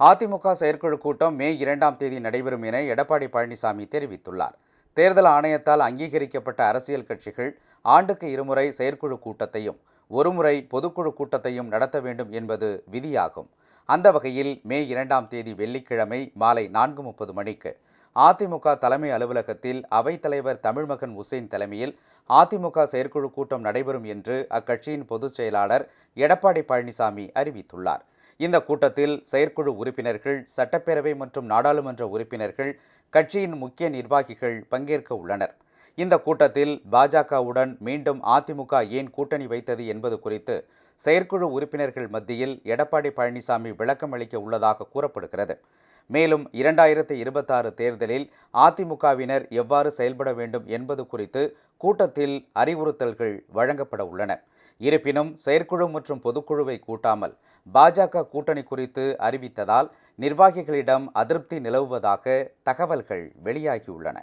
அதிமுக செயற்குழு கூட்டம் மே இரண்டாம் தேதி நடைபெறும் என எடப்பாடி பழனிசாமி தெரிவித்துள்ளார். தேர்தல் ஆணையத்தால் அங்கீகரிக்கப்பட்ட அரசியல் கட்சிகள் ஆண்டுக்கு இருமுறை செயற்குழு கூட்டத்தையும் ஒருமுறை பொதுக்குழு கூட்டத்தையும் நடத்த வேண்டும் என்பது விதியாகும். அந்த வகையில் மே இரண்டாம் தேதி வெள்ளிக்கிழமை மாலை நான்கு முப்பது மணிக்கு அதிமுக தலைமை அலுவலகத்தில் அவைத்தலைவர் தமிழ்மகன் உசேன் தலைமையில் அதிமுக செயற்குழு கூட்டம் நடைபெறும் என்று அக்கட்சியின் பொதுச் செயலாளர் எடப்பாடி பழனிசாமி அறிவித்துள்ளார். இந்த கூட்டத்தில் செயற்குழு உறுப்பினர்கள் சட்டப்பேரவை மற்றும் நாடாளுமன்ற உறுப்பினர்கள் கட்சியின் முக்கிய நிர்வாகிகள் பங்கேற்க உள்ளனர். இந்த கூட்டத்தில் பாஜகவுடன் மீண்டும் அதிமுக ஏன் கூட்டணி வைத்தது என்பது குறித்து செயற்குழு உறுப்பினர்கள் மத்தியில் எடப்பாடி பழனிசாமி விளக்கம் அளிக்க உள்ளதாக கூறப்படுகிறது. மேலும் இரண்டாயிரத்தி இருபத்தாறு தேர்தலில் அதிமுகவினர் எவ்வாறு செயல்பட வேண்டும் என்பது குறித்து கூட்டத்தில் அறிவுறுத்தல்கள் வழங்கப்பட உள்ளன. இருப்பினும் செயற்குழு மற்றும் பொதுக்குழுவை கூட்டாமல் பாஜக கூட்டணி குறித்து அறிவித்ததால் நிர்வாகிகளிடம் அதிருப்தி நிலவுவதாக தகவல்கள் வெளியாகியுள்ளன.